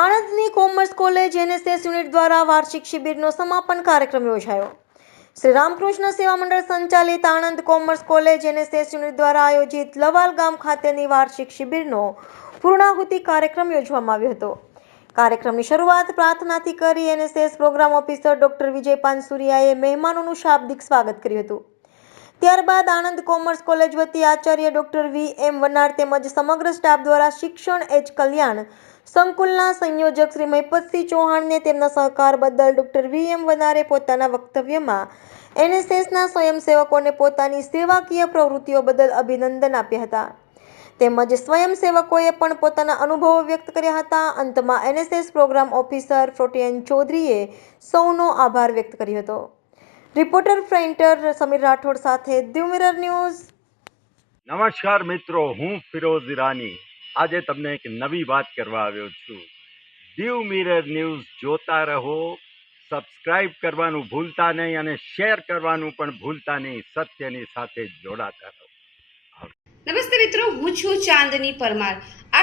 આણંદની commerce college NSS unit દ્વારા વાર્ષિક શિબિરનો સમાપન કાર્યક્રમ યોજાયો. શ્રી રામકૃષ્ણ સેવા મંડળ સંચાલિત Anand commerce college NSS unit દ્વારા આયોજિત લવાલ ગામ ખાતેની વાર્ષિક શિબિરનો પૂર્ણાહુતિ કાર્યક્રમ યોજવામાં આવ્યો હતો. કાર્યક્રમની શરૂઆત પ્રાર્થનાથી કરી NSS program officer doctor Vijay પાનસુરિયાએ મહેમાનોનું શાબ્દિક સ્વાગત કર્યું હતું. ત્યારબાદ આણંદ કોમર્સ કોલેજ વતી આચાર્ય ડોક્ટર વી એમ વનાર તેમજ સમગ્ર સ્ટાફ દ્વારા શિક્ષણ એજ કલ્યાણ સંકુલના સંયોજક શ્રી મહિપતસિંહ ચૌહાણને તેમના સહકાર બદલ ડોક્ટર વી એમ વનારે પોતાના વક્તવ્યમાં એનએસએસના સ્વયંસેવકોને પોતાની સેવાકીય પ્રવૃત્તિઓ બદલ અભિનંદન આપ્યા હતા. તેમજ સ્વયંસેવકોએ પણ પોતાના અનુભવો વ્યક્ત કર્યા હતા. અંતમાં એનએસએસ પ્રોગ્રામ ઓફિસર ફ્રોટિયન ચૌધરીએ સૌનો આભાર વ્યક્ત કર્યો હતો. રિપોર્ટર ફ્રેન્ટર સમીર રાઠોડ સાથે દીવ મિરર ન્યૂઝ. નમસ્કાર મિત્રો હું ફિરોઝ ઈરાની. આજે તમને એક નવી વાત કરવા આવ્યો છું. દીવ મિરર ન્યૂઝ જોતા રહો સબસ્ક્રાઇબ કરવાનું ભૂલતા નહીં અને શેર કરવાનું પણ ભૂલતા નહીં સત્યની સાથે જોડાતા રહો. નમસ્તે મિત્રો હું છું ચાંદની પરમાર.